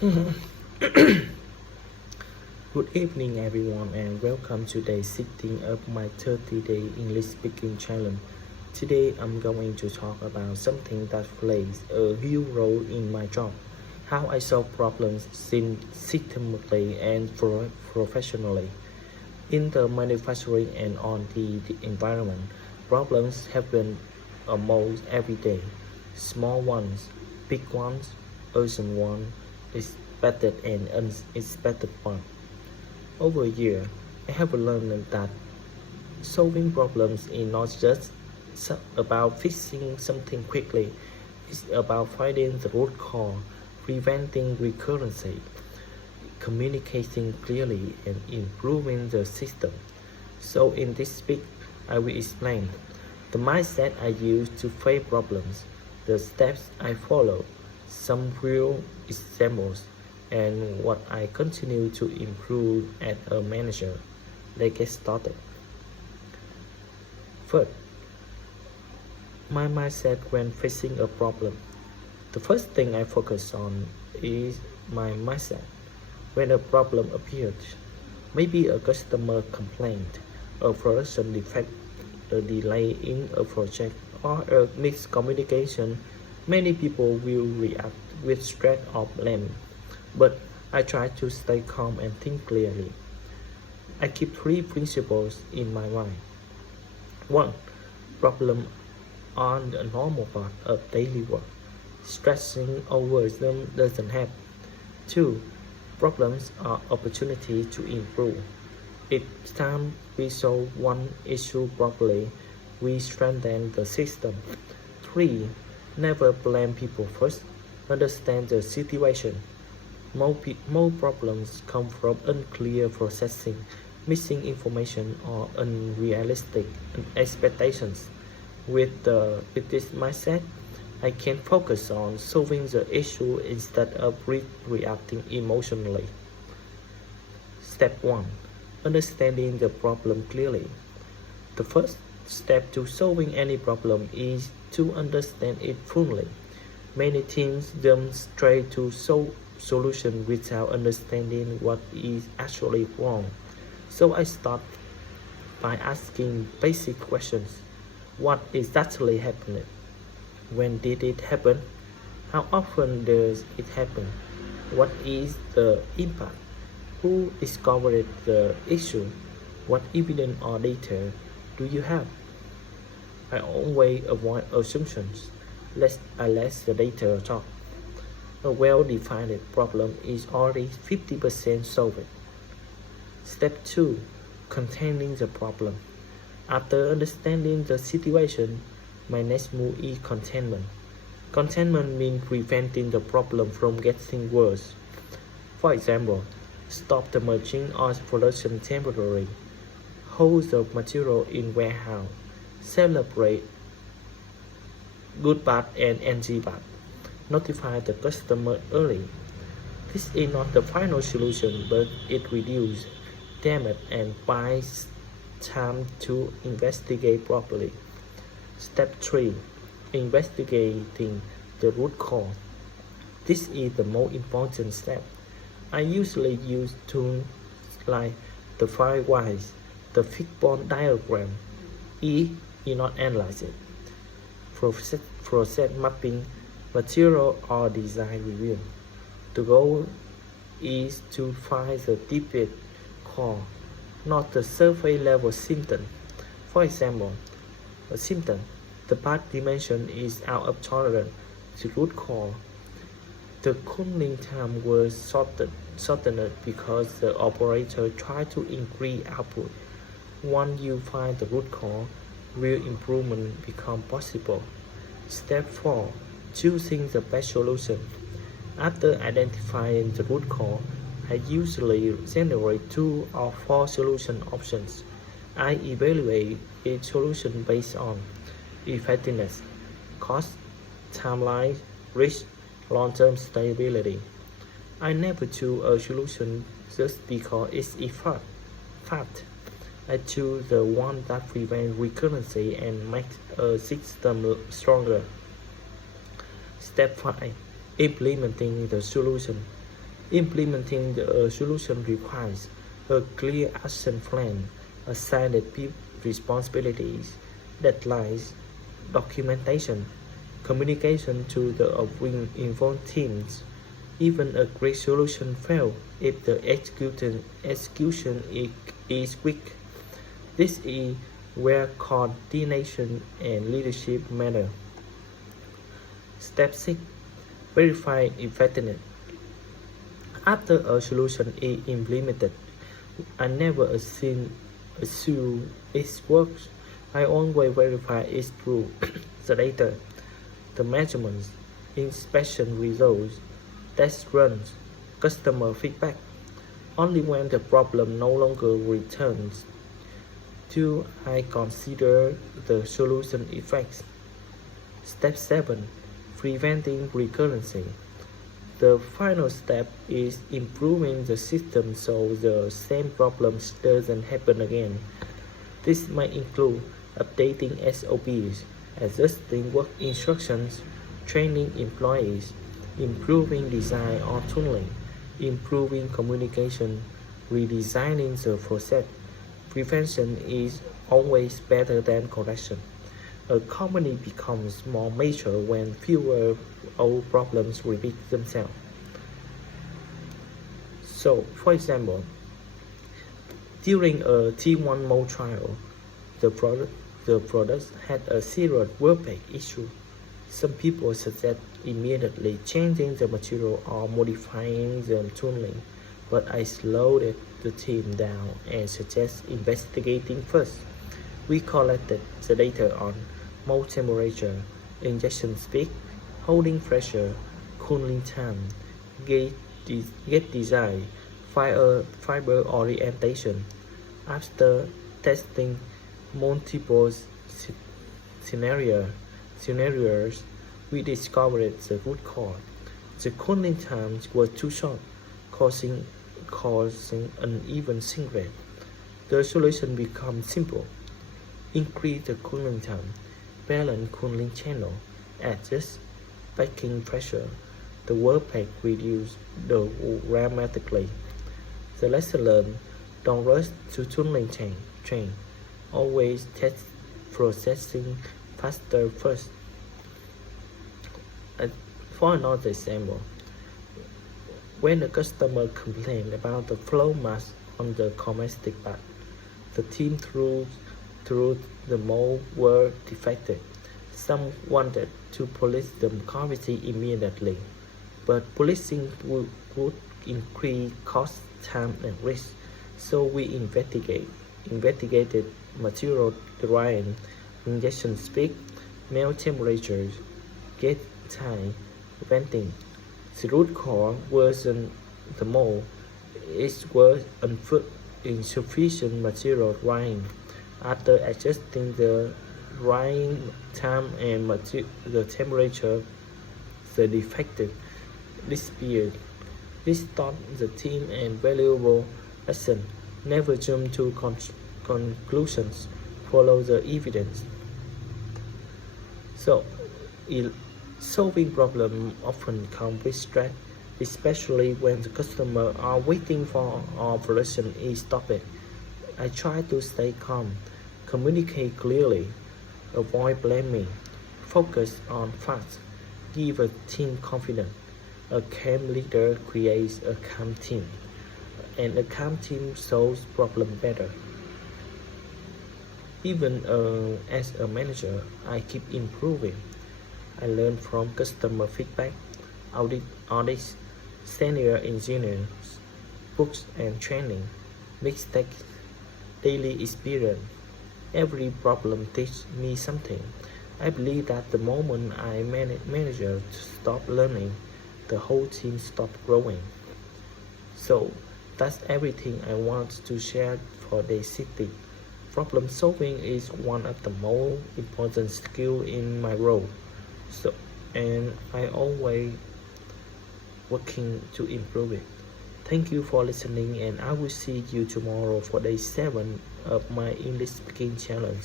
Good evening, everyone, and welcome to day sitting of my 30-day English speaking challenge. Today, I'm going to talk about something that plays a huge role in my job: how I solve problems systematically and professionally. In the manufacturing and on the environment, problems happen almost every day. Small ones, big ones, urgent ones, expected and unexpected ones. Over a year, I have learned that solving problems is not just about fixing something quickly, it's about finding the root cause, preventing recurrency, communicating clearly, and improving the system. So, in this speech, I will explain the mindset I use to face problems, the steps I follow, some real examples, and what I continue to improve as a manager. Let's get started. First, my mindset when facing a problem. The first thing I focus on is my mindset. When a problem appears, maybe a customer complaint, a production defect, a delay in a project, or a miscommunication, many people will react with stress or blame. But I try to stay calm and think clearly. I keep three principles in my mind. 1. Problems are the normal part of daily work. Stressing over them doesn't help. 2. Problems are opportunity to improve. Each time we solve one issue properly, we strengthen the system. 3. Never blame people first. Understand the situation. Most problems come from unclear processing, missing information, or unrealistic expectations. With this mindset, I can focus on solving the issue instead of reacting emotionally. Step 1. Understanding the problem clearly. The first step to solving any problem is to understand it fully. Many teams jump straight to solution without understanding what is actually wrong. So I start by asking basic questions. What exactly happened? When did it happen? How often does it happen? What is the impact? Who discovered the issue? What evidence or data do you have? I always avoid assumptions. I let the data talk. A well-defined problem is already 50% solved. Step 2. Containing the problem. After understanding the situation, my next move is containment. Containment means preventing the problem from getting worse. For example, stop the merging or production temporarily, hold the material in warehouse, celebrate good part and NG part, notify the customer early. This is not the final solution, but it reduces damage and buys time to investigate properly. Step 3. Investigating the root cause. This is the most important step. I usually use tools like the 5 whys, the fishbone diagram, not analysis, process mapping, material or design review. The goal is to find the deepest cause, not the surface level symptom. For example, a symptom, the part dimension is out of tolerance. The root cause, the cooling time was shortened because the operator tried to increase output. Once you find the root cause, real improvement become possible. Step 4. Choosing the best solution. After identifying the root cause, I usually generate 2 or 4 solution options. I evaluate each solution based on effectiveness, cost, timeline, risk, long-term stability. I never choose a solution just because it's fact. I choose the one that prevents recurrency and makes a system stronger. Step 5. Implementing the solution. Implementing the solution requires a clear action plan, assigned responsibilities, deadlines, documentation, communication to the involved teams. Even a great solution fails if the execution is weak. This is where coordination and leadership matter. Step 6. Verify effectiveness. After a solution is implemented, I never assume it works. I always verify its true. The data, the measurements, inspection results, test runs, customer feedback. Only when the problem no longer returns do I consider the solution effects. Step 7. Preventing recurrency. The final step is improving the system so the same problems doesn't happen again. This might include updating SOPs, adjusting work instructions, training employees, improving design or tooling, improving communication, redesigning the process. Prevention is always better than correction. A company becomes more mature when fewer old problems repeat themselves. So, for example, during a T1 mold trial, the product had a serious WordPad issue. Some people suggest immediately changing the material or modifying the tooling, but I slowed the team down and suggest investigating first. We collected the data on mold temperature, injection speed, holding pressure, cooling time, gate design, fiber orientation. After testing multiple scenarios, we discovered the root cause. The cooling times were too short, causing uneven sink rate. The solution becomes simple. Increase the cooling time, balance cooling channel, adjust packing pressure. The WordPad reduced dramatically. The lesson learned: don't rush to tooling change. Always test processing faster first. For another example, when a customer complained about the flow mask on the cosmetic bag, the team through the mold were defective. Some wanted to polish the cavity immediately, but polishing would increase cost, time, and risk. So we investigated material drying, injection speed, melt temperatures, gate time, venting. The root cause wasn't the mold; it was insufficient material drying. After adjusting the drying time and the temperature, the defective disappeared. This taught the team a valuable lesson: never jump to conclusions, follow the evidence. So, solving problems often comes with stress, especially when the customers are waiting for our production is stopped. I try to stay calm, communicate clearly, avoid blaming, focus on facts, give a team confidence. A calm leader creates a calm team, and a calm team solves problems better. Even as a manager, I keep improving. I learn from customer feedback, audits, senior engineers, books and training, mistakes, daily experience. Every problem teaches me something. I believe that the moment I manager stop learning, the whole team stop growing. So that's everything I want to share for this city. Problem solving is one of the most important skills in my role. So, and I always working to improve it. Thank you for listening, and I will see you tomorrow for day 7 of my English speaking challenge.